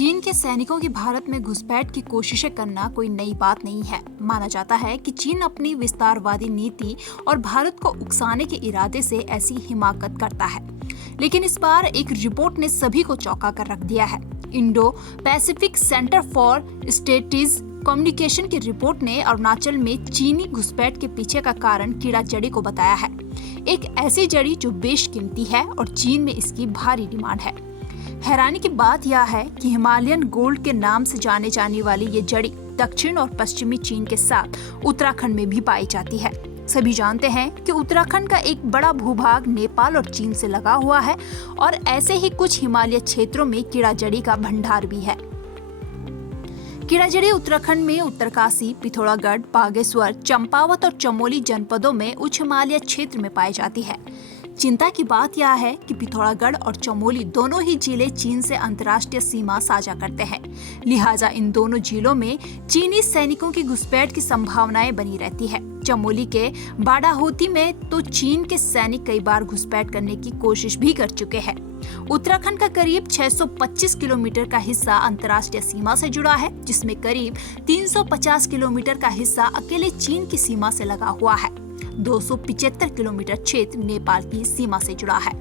चीन के सैनिकों की भारत में घुसपैठ की कोशिशें करना कोई नई बात नहीं है। माना जाता है कि चीन अपनी विस्तारवादी नीति और भारत को उकसाने के इरादे से ऐसी हिमाकत करता है। लेकिन इस बार एक रिपोर्ट ने सभी को चौंका कर रख दिया है। Indo Pacific centre for strategic communication की रिपोर्ट ने अरुणाचल में चीनी घुसपैठ के पीछे का कारण कीड़ा जड़ी को बताया है। एक ऐसी जड़ी जो बेशकीमती है और चीन में इसकी भारी डिमांड है। हैरानी की बात यह है कि हिमालयन गोल्ड के नाम से जाने जाने वाली ये जड़ी दक्षिण और पश्चिमी चीन के साथ उत्तराखंड में भी पाई जाती है। सभी जानते हैं कि उत्तराखंड का एक बड़ा भूभाग नेपाल और चीन से लगा हुआ है और ऐसे ही कुछ हिमालय क्षेत्रों में कीड़ा जड़ी का भंडार भी है। कीड़ा जड़ी उत्तराखंड में उत्तरकाशी, पिथौरागढ़, बागेश्वर, चंपावत और चमोली जनपदों में उच्च हिमालय क्षेत्र में पाई जाती है। चिंता की बात यह है कि पिथौरागढ़ और चमोली दोनों ही जिले चीन से अंतर्राष्ट्रीय सीमा साझा करते हैं। लिहाजा इन दोनों जिलों में चीनी सैनिकों की घुसपैठ की संभावनाएं बनी रहती है। चमोली के बाड़ाहोती में तो चीन के सैनिक कई बार घुसपैठ करने की कोशिश भी कर चुके हैं। उत्तराखंड का करीब 625 किलोमीटर का हिस्सा अंतर्राष्ट्रीय सीमा से जुड़ा है, जिसमें करीब 350 किलोमीटर का हिस्सा अकेले चीन की सीमा से लगा हुआ है। 275 किलोमीटर क्षेत्र नेपाल की सीमा से जुड़ा है।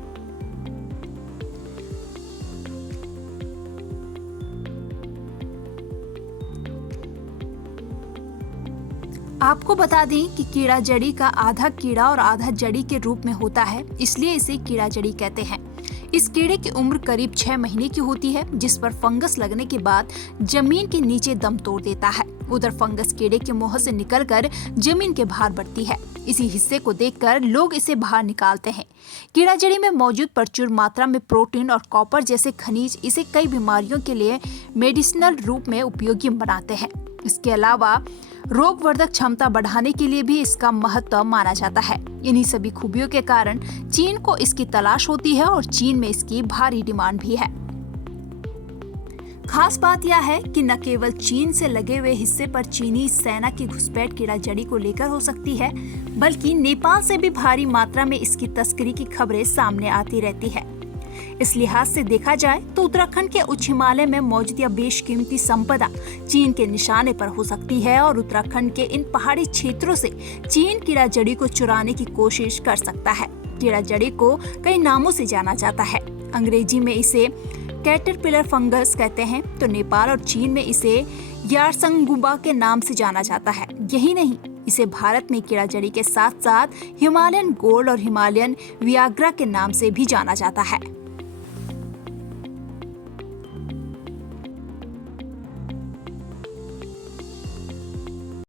आपको बता दें कि कीड़ा जड़ी का आधा कीड़ा और आधा जड़ी के रूप में होता है, इसलिए इसे कीड़ा जड़ी कहते हैं। इस कीड़े की उम्र करीब 6 महीने की होती है, जिस पर फंगस लगने के बाद जमीन के नीचे दम तोड़ देता है। उधर फंगस कीड़े के मुंह से निकलकर जमीन के बाहर बढ़ती है। इसी हिस्से को देखकर लोग इसे बाहर निकालते हैं। कीड़ा जड़ी में मौजूद प्रचुर मात्रा में प्रोटीन और कॉपर जैसे खनिज इसे कई बीमारियों के लिए मेडिसिनल रूप में उपयोगी बनाते हैं। इसके अलावा रोगवर्धक क्षमता बढ़ाने के लिए भी इसका महत्व माना जाता है। इन्हीं सभी खूबियों के कारण चीन को इसकी तलाश होती है और चीन में इसकी भारी डिमांड भी है। खास बात यह है कि न केवल चीन से लगे हुए हिस्से पर चीनी सेना की घुसपैठ कीड़ा जड़ी को लेकर हो सकती है, बल्कि नेपाल से भी भारी मात्रा में इसकी तस्करी की खबरें सामने आती रहती है। इस लिहाज से देखा जाए तो उत्तराखंड के उच्च हिमालय में मौजूद यह बेशकीमती संपदा चीन के निशाने पर हो सकती है और उत्तराखंड के इन पहाड़ी क्षेत्रों से चीन कीड़ा जड़ी को चुराने की कोशिश कर सकता है। कीड़ा जड़ी को कई नामों से जाना जाता है। अंग्रेजी में इसे कैटरपिलर फंगस कहते हैं, तो नेपाल और चीन में इसे यारसंगुबा के नाम से जाना जाता है। यही नहीं, इसे भारत में कीड़ा जड़ी के साथ साथ हिमालयन गोल्ड और हिमालयन वियाग्रा के नाम से भी जाना जाता है।